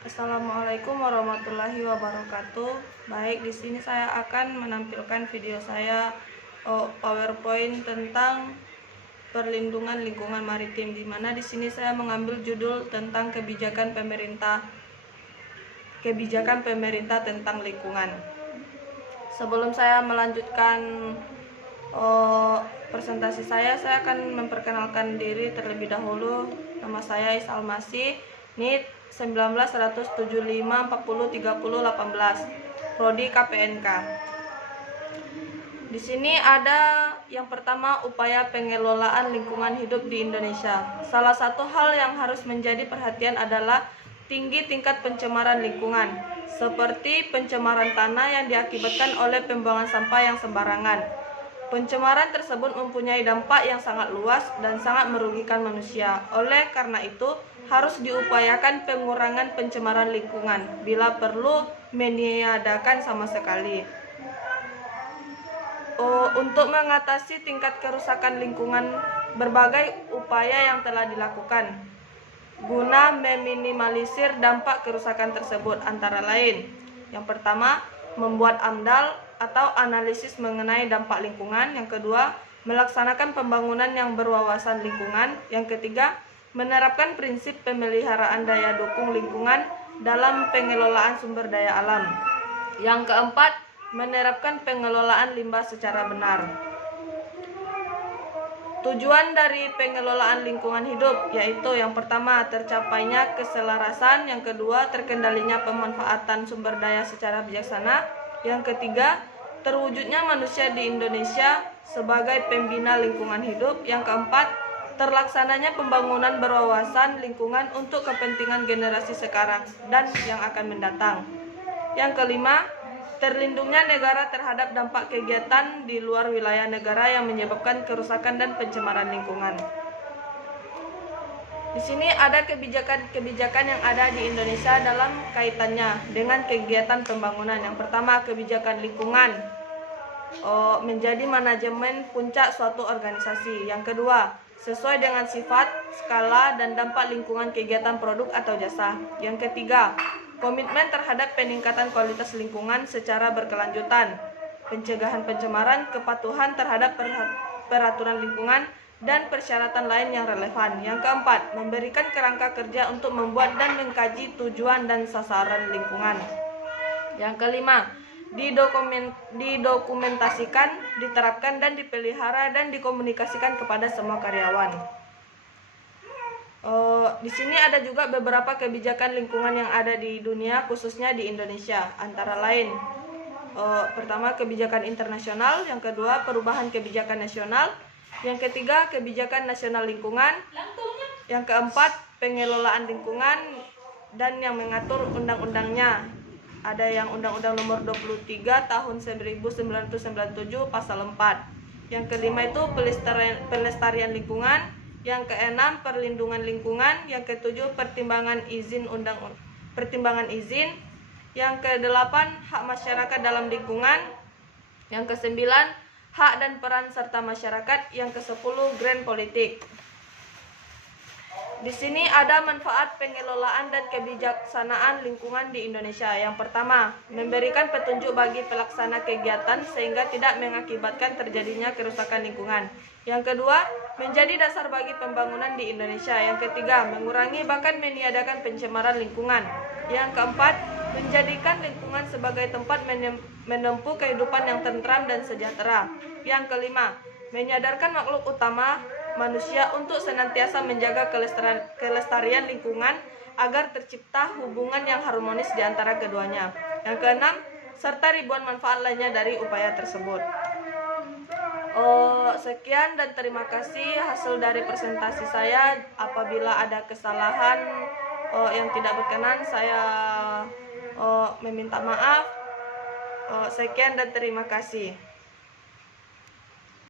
Assalamualaikum warahmatullahi wabarakatuh. Baik, di sini saya akan menampilkan video saya PowerPoint tentang perlindungan lingkungan maritim, di mana di sini saya mengambil judul tentang kebijakan pemerintah tentang lingkungan. Sebelum saya melanjutkan presentasi saya akan memperkenalkan diri terlebih dahulu. Nama saya Isal Masih, NIT 19-175-40-30-18, Prodi KPNK. Di sini ada yang pertama, upaya pengelolaan lingkungan hidup di Indonesia. Salah satu hal yang harus menjadi perhatian adalah tinggi tingkat pencemaran lingkungan, seperti pencemaran tanah yang diakibatkan oleh pembuangan sampah yang sembarangan. Pencemaran tersebut mempunyai dampak yang sangat luas dan sangat merugikan manusia. Oleh karena itu, harus diupayakan pengurangan pencemaran lingkungan, bila perlu meniadakan sama sekali. Untuk mengatasi tingkat kerusakan lingkungan, berbagai upaya yang telah dilakukan guna meminimalisir dampak kerusakan tersebut, antara lain: yang pertama, membuat AMDAL atau analisis mengenai dampak lingkungan. Yang kedua, melaksanakan pembangunan yang berwawasan lingkungan. Yang ketiga, menerapkan prinsip pemeliharaan daya dukung lingkungan dalam pengelolaan sumber daya alam. Yang keempat, menerapkan pengelolaan limbah secara benar. Tujuan dari pengelolaan lingkungan hidup yaitu: yang pertama, tercapainya keselarasan. Yang kedua, terkendalinya pemanfaatan sumber daya secara bijaksana. Yang ketiga, terwujudnya manusia di Indonesia sebagai pembina lingkungan hidup. Yang keempat, terlaksananya pembangunan berwawasan lingkungan untuk kepentingan generasi sekarang dan yang akan mendatang. Yang kelima, terlindungnya negara terhadap dampak kegiatan di luar wilayah negara yang menyebabkan kerusakan dan pencemaran lingkungan. Di sini ada kebijakan yang ada di Indonesia dalam kaitannya dengan kegiatan pembangunan. Yang pertama, kebijakan lingkungan menjadi manajemen puncak suatu organisasi. Yang kedua, sesuai dengan sifat, skala, dan dampak lingkungan kegiatan produk atau jasa. Yang ketiga, komitmen terhadap peningkatan kualitas lingkungan secara berkelanjutan, pencegahan pencemaran, kepatuhan terhadap peraturan lingkungan, dan persyaratan lain yang relevan. Yang keempat, memberikan kerangka kerja untuk membuat dan mengkaji tujuan dan sasaran lingkungan. Yang kelima, didokumentasikan, diterapkan, dan dipelihara dan dikomunikasikan kepada semua karyawan. Di sini ada juga beberapa kebijakan lingkungan yang ada di dunia, khususnya di Indonesia, antara lain: pertama, kebijakan internasional. Yang kedua, perubahan kebijakan nasional. Yang ketiga, kebijakan nasional lingkungan. Yang keempat, pengelolaan lingkungan dan yang mengatur undang-undangnya. Ada yang Undang-Undang Nomor 23 Tahun 1997 Pasal 4. Yang kelima itu pelestarian lingkungan. Yang keenam, perlindungan lingkungan. Yang ketujuh, pertimbangan izin. Yang kedelapan, hak masyarakat dalam lingkungan. Yang kesembilan, hak dan peran serta masyarakat. Yang kesepuluh, grand politik. Di sini ada manfaat pengelolaan dan kebijaksanaan lingkungan di Indonesia. Yang pertama, memberikan petunjuk bagi pelaksana kegiatan sehingga tidak mengakibatkan terjadinya kerusakan lingkungan. Yang kedua, menjadi dasar bagi pembangunan di Indonesia. Yang ketiga, mengurangi bahkan meniadakan pencemaran lingkungan. Yang keempat, menjadikan lingkungan sebagai tempat menempuh kehidupan yang tentram dan sejahtera. Yang kelima, menyadarkan makhluk utama manusia untuk senantiasa menjaga kelestarian lingkungan agar tercipta hubungan yang harmonis di antara keduanya. Yang keenam, serta ribuan manfaat lainnya dari upaya tersebut. Sekian dan terima kasih hasil dari presentasi saya. Apabila ada kesalahan yang tidak berkenan, saya meminta maaf. Sekian dan terima kasih.